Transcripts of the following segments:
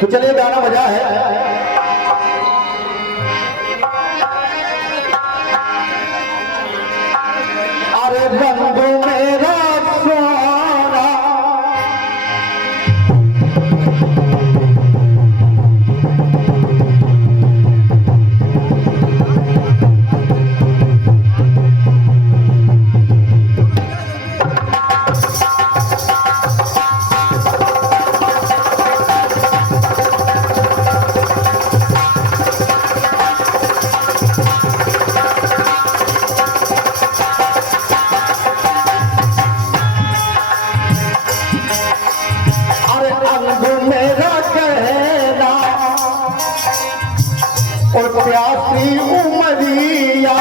तो चलिए गाना बजा है। अरे बंधु मेरा सोना और प्यासी उमरिया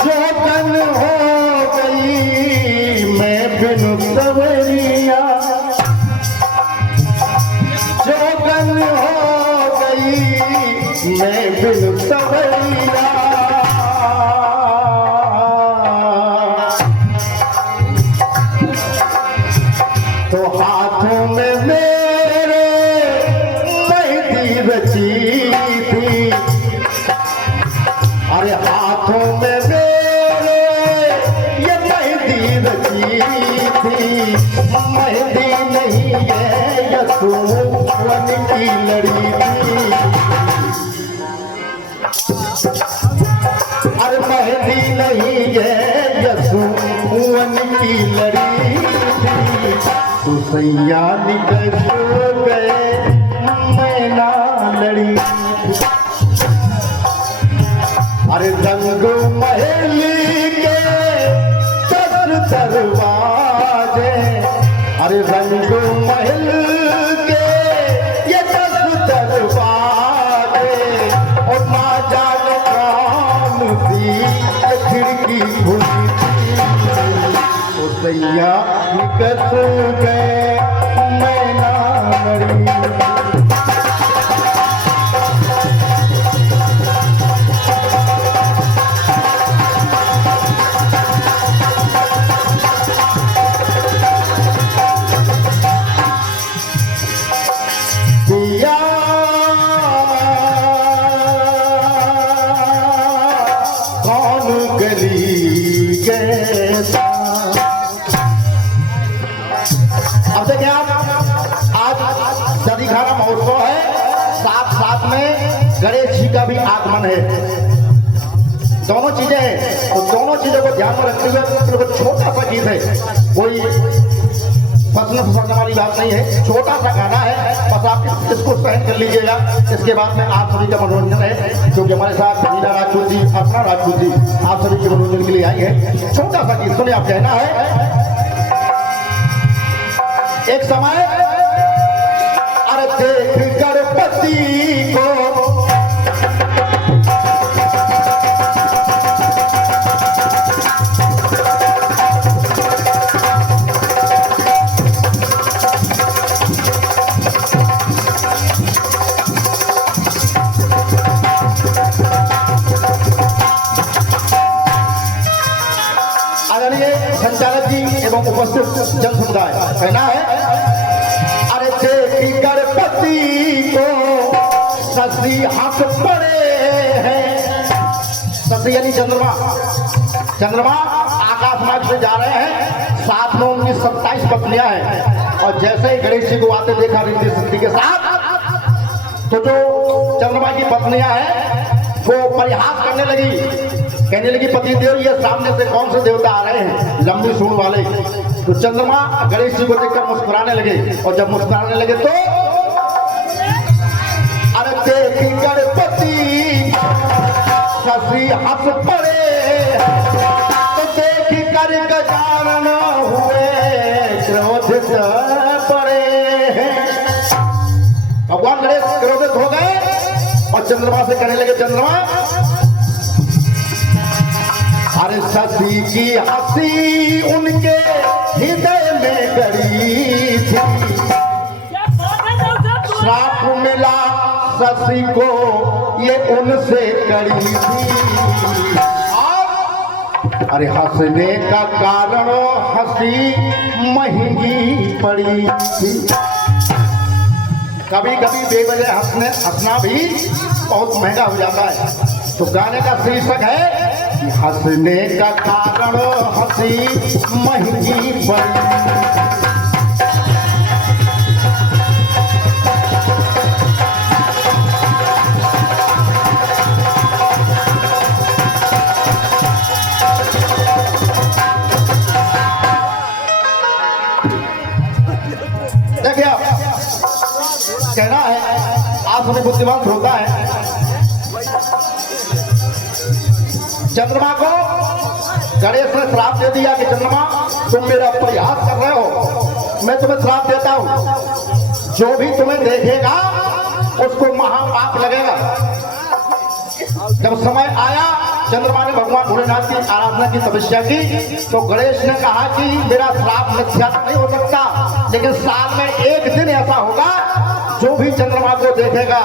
जो तन हो गई मैं बिन सवरिया जो तन हो गई मैं बिन सवरिया तो हाथों में मेरे रची थी। अरे हाथों में मेरे ये मेहंदी रची थी। मेहंदी नहीं है यशोवन की लड़ी थी। अरे मेहंदी नहीं है यशोवन की लड़ी थी। तो सैया निकल गए मैना लड़ी। अरे रंग महल के 10 दरवाजे। अरे रंग महल के ये 10 दरवाजे। और ना जाने कौन सी खिड़की खुली थी। तो सैया निकल गए मैना लड़ी। अब देखिए आप, आज दधिघाना महोत्सव है, साथ साथ में गणेश जी का भी आगमन है। दोनों चीजें हैं, तो दोनों चीजों को ध्यान में रखते हुए छोटा सा गीत है, कोई फंसने फंसने वाली बात नहीं है, छोटा सा गाना है, बस आप इसको सहन कर लीजिएगा। इसके बाद में आप सभी का मनोरंजन है, क्योंकि हमारे साथ मीना राजपूत जी, अपना राजपूत जी आप सभी के मनोरंजन के लिए आई है। छोटा सा गीत सुनिए। आप कहना है एक समय अरे देख गणपति को संचालक जी एवं उपस्थित जन समुदाय कहना है अरे देवी गणपति को शशि हाथ पड़े हैं। शशि यानी चंद्रमा, चंद्रमा आकाश मार्ग से जा रहे हैं। 7 में उनकी 27 पत्नियां हैं। और जैसे ही गणेश जी को आते देखा रिद्धि सिद्धि के साथ, तो जो चंद्रमा की पत्नियां हैं वो परिहास करने लगी, कहने लगी पति देव ये सामने से कौन से देवता आ रहे हैं लंबी सूंड वाले। तो चंद्रमा गणेश जी को देखकर मुस्कुराने लगे, और जब मुस्कुराने लगे तो अरे देवी गणपति शशि हंस पड़े। तो देखी कर गजानन हुए क्रोधित पड़े। भगवान गणेश क्रोधित हो गए और चंद्रमा से कहने लगे चंद्रमा अरे शशि की हंसी उनके हृदय में गड़ी थी। श्राप मिला शशि को ये उनसे करी थी। अरे हंसने का कारण हंसी महंगी पड़ी थी। कभी कभी बेवजह हंसना भी बहुत महंगा हो जाता है। तो गाने का शीर्षक है कि हंसने का कारण हंसी महंगी पड़ी। कहना है आप हमें बुद्धिमान होता है। चंद्रमा को गणेश ने श्राप दे दिया कि चंद्रमा तुम मेरा प्रयास कर रहे हो, मैं तुम्हें श्राप देता हूं, जो भी तुम्हें देखेगा उसको महापाप लगेगा। जब समय आया चंद्रमा ने भगवान भोलेनाथ की आराधना की, तपस्या की, तो गणेश ने कहा कि मेरा श्राप मिथ्या नहीं हो सकता, लेकिन साल में एक दिन ऐसा होगा जो भी चंद्रमा को देखेगा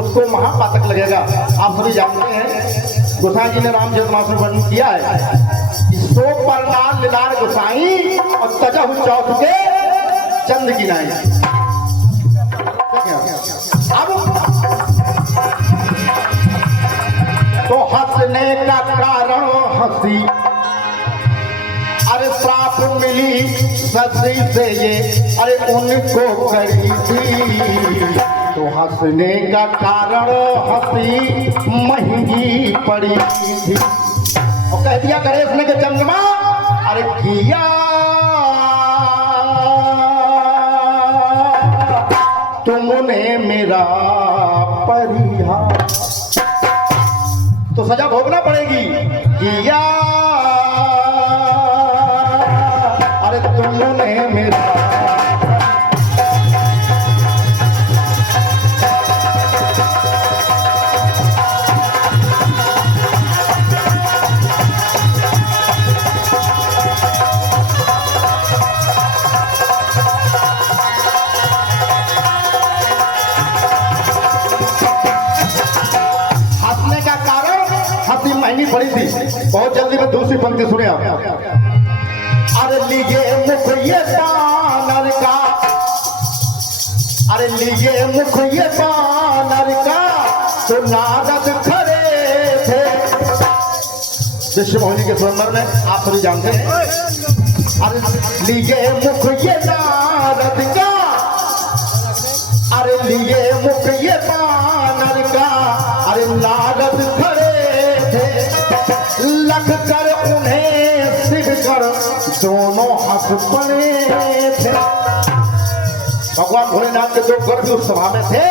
उसको महापातक लगेगा। आप सभी जानते हैं गोसाई जी ने रामचरितमानस में वर्णन किया है, सो परनाल लीलार गोसाई और तजहु चौथ के चंद की नाई। अब तो हंसने का कारण हंसी, अरे श्राप मिली शशि से ये अरे उनको करी थी। तो हंसने का कारण हंसी महंगी पड़ी थी। और कह दिया गणेश ने कि चंद्रमा अरे किया तुमने मेरा परिहार, तो सजा भोगना पड़ेगी। किया अरे तुमने मेरा महंगी पड़ी थी। बहुत जल्दी में दूसरी पंक्ति सुने आप। अरे लिए मुख ये बानर का, अरे लिए मुख ये बानर का, तो नारद खड़े थे। शिष्य मोहिनी के स्वयंवर में आप सभी जानते हैं। अरे लिए मुख ये नारद का, अरे लिए मुख ये बानर का, अरे नारद खड़े लख कर उन्हें शिव कर दोनों हंस पड़े थे। भगवान भोलेनाथ के दो घर भी उस सभा में थे,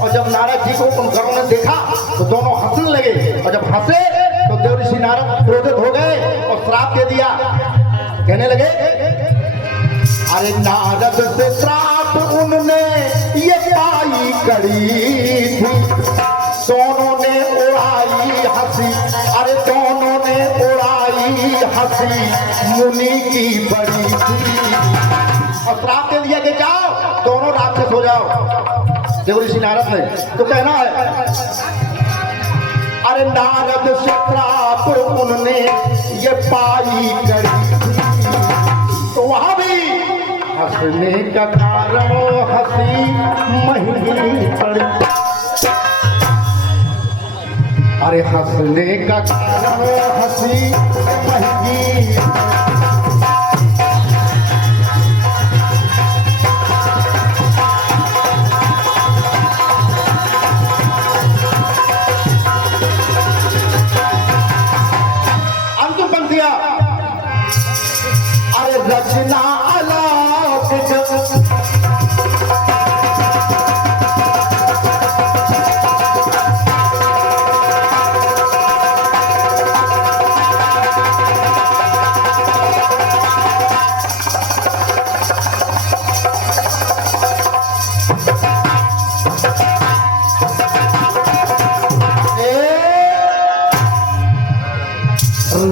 और जब नारद जी को उन घरों ने देखा तो दोनों हंसने लगे, और जब हंसे तो देवऋषि नारद क्रोधित हो गए और श्राप दे दिया। कहने लगे अरे नारद से श्राप उनने ये पाई कड़ी थी, दोनों ने उड़ाई हंसी, अरे दोनों ने उड़ाई हंसी मुनि की बड़ी थी। और श्राप दे दिया कि जाओ दोनों राक्षस हो जाओ देवऋषि नारद ने। तो कहना है अरे नारद से श्राप उनने ये पाई करी थी, तो वहां भी हंसने का कारण हंसी महंगी पड़ी। अरे हंसने का कारण हंसी महंगी। अंतिम पंक्तियां। अरे रचना अलौकिक,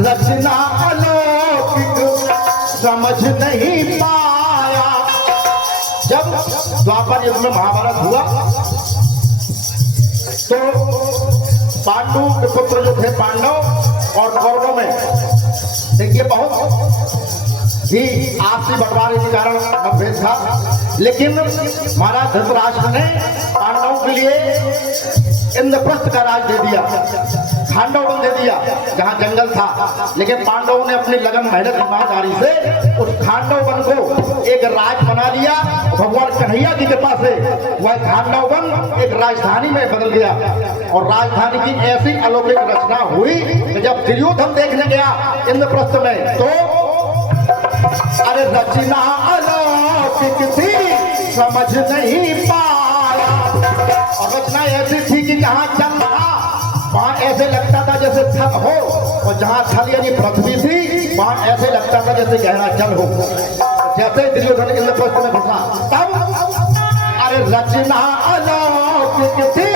रचना अलौकिक समझ नहीं पाया। जब द्वापर युग में महाभारत हुआ तो पांडु के पुत्र जो थे पांडव और कौरवों में देखिए बहुत ही आपसी बंटवारे के कारण मतभेद था। लेकिन महाराज धृतराष्ट्र ने पांडवों के लिए इंद्रप्रस्थ का राज दे दिया, खांडव वन दे दिया जहां जंगल था। लेकिन पांडवों ने अपनी लगन मेहनत ईमानदारी से उस खांडव वन को एक राज बना लिया। भगवान कन्हैया की कृपा से वह खांडव वन एक राजधानी में बदल गया और राजधानी की ऐसी अलौकिक रचना हुई कि जब दुर्योधन देखने गया इंद्रप्रस्थ में तो अरे रचना अलौकिक थी समझ नहीं पाया। और रचना ऐसी थी कि जहां जल था वहां ऐसे लगता था जैसे छत हो, और जहां थल यानी पृथ्वी थी वहां ऐसे लगता था जैसे गहरा जल हो। जैसे दुर्योधन इंद्रप्रस्थ में घुसा तब अरे रचना अलौकिक थी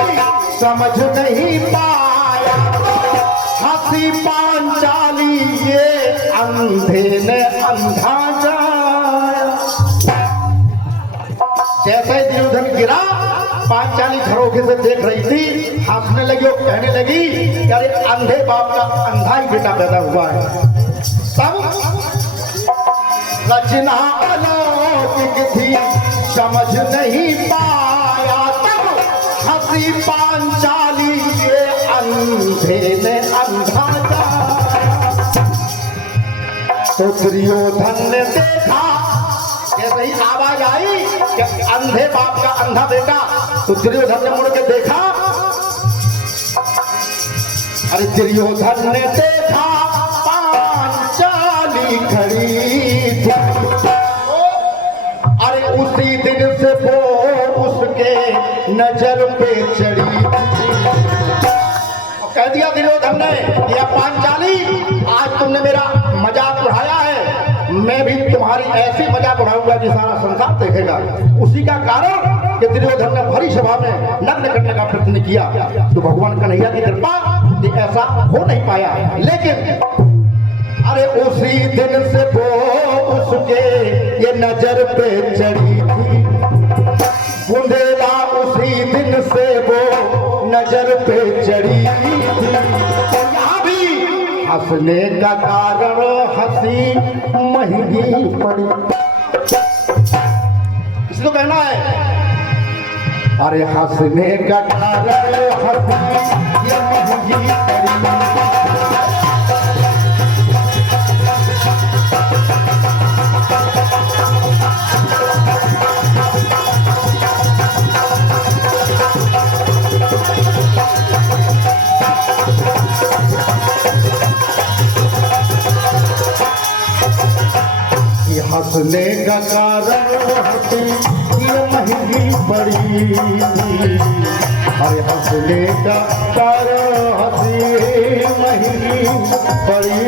समझ नहीं पाया। हंसी पांचाली ये अंधे ने अंधा जाया। जैसे दुर्योधन गिरा पांचाली झरोखे से देख रही थी, हंसने लगी और कहने लगी अरे अंधे बाप का अंधा ही बेटा पैदा हुआ है। तब रचना अलौकिक थी समझ नहीं पाया। तब हंसी पांचाली ये अंधे ने अंधा जाया। तो दुर्योधन ने देखा जैसे ही आवाज आई कि अंधे बाप का अंधा बेटा, तो दुर्योधन ने मुड़ के देखा। अरे दुर्योधन ने देखा पांचाली खड़ी थी। अरे उसी दिन से वो उसके नजर पे चढ़ी। कह दिया दुर्योधन ने या पांचाली आज तुमने मेरा मजाक उड़ाया है, मैं भी तुम्हारी ऐसी मजाक उड़ाऊंगा कि सारा संसार देखेगा। उसी का कारण कि दुर्योधन ने भरी सभा में नग्न करने का प्रयत्न किया। तो भगवान कन्हैया की कृपा ऐसा हो नहीं पाया। लेकिन अरे उसी दिन से वो उसके ये नजर पे चढ़ी थी। बुंदेला उसी दिन से वो नजर पे चढ़ी थी। यहाँ भी हंसने का कारण हंसी महंगी पड़ी। इसको कहना है अरे हंसने का कारण हंसी ये महंगी पड़ी। हंसने का कारण हंसी ये महंगी पड़ी। अरे हंसने का कारण हंसी महंगी पड़ी।